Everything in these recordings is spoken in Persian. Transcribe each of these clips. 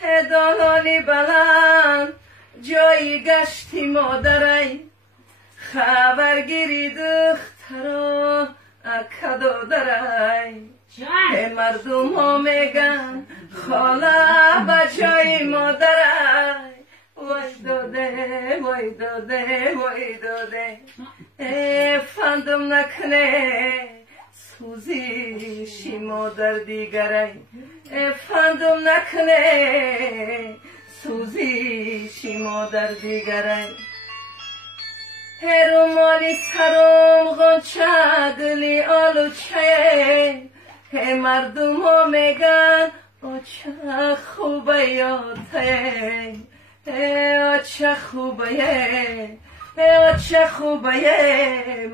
هدانانی بلند جایی گشتی مادرای خبرگیری دخترا اکدو درای مردم ها میگن خاله بچای مادرای وای داده وای داده وای داده فندم نکنه سوزیشی مادر دیگرای فندم نکنه سوزیشی مادر دیگرای هرو مالی سرم غنچه گلی آلوچه مردم ها میگن آچه خوبه یاته آچه خوبه آچه خوبه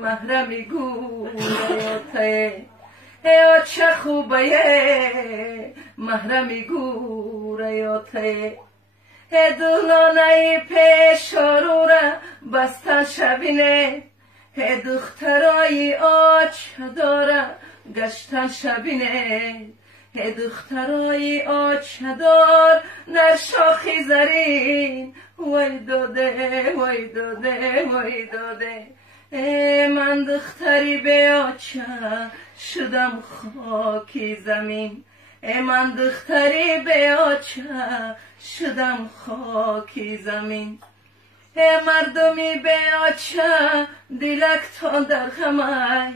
محرمی گوریاته آچه خوبه محرمی گوریاته دلانه پیش رو را بستن شبینه دخترای آچه داره گشتن شبینه دخترای آچه دار در شاخی زرین وای داده وای داده وای داده من دختری به آچه شدم خاکی زمین من دختری به آچه شدم خاکی زمین مردمی به آچه دلکتان در غمای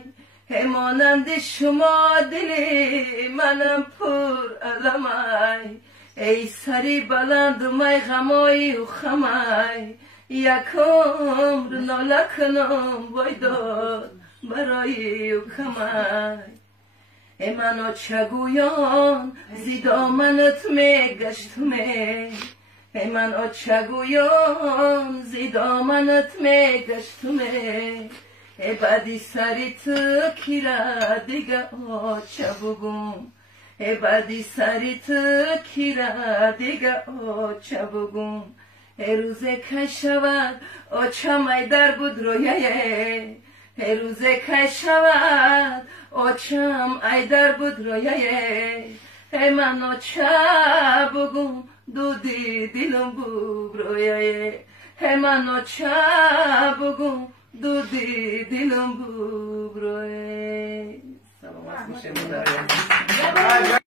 مانند شما دلی منم پر علمای ای سری بلند می غمای و خمای یک عمر ناله کنم وای داد برای و کمای من آچه گویان زی دامنت می گشتمه من آچه گویان زی دامنت می گشتمه بعدی سری تو کیره دیگه آچه بگم بعدی سری تو کیره دیگه آچه بگم روزه که شود آچه می در بود رویه روزه که شود آچم ای در بود رویه من آچه بگم دودی دلم ببرویه من آچه بگم دودی دلم ببرویه سلامت میشه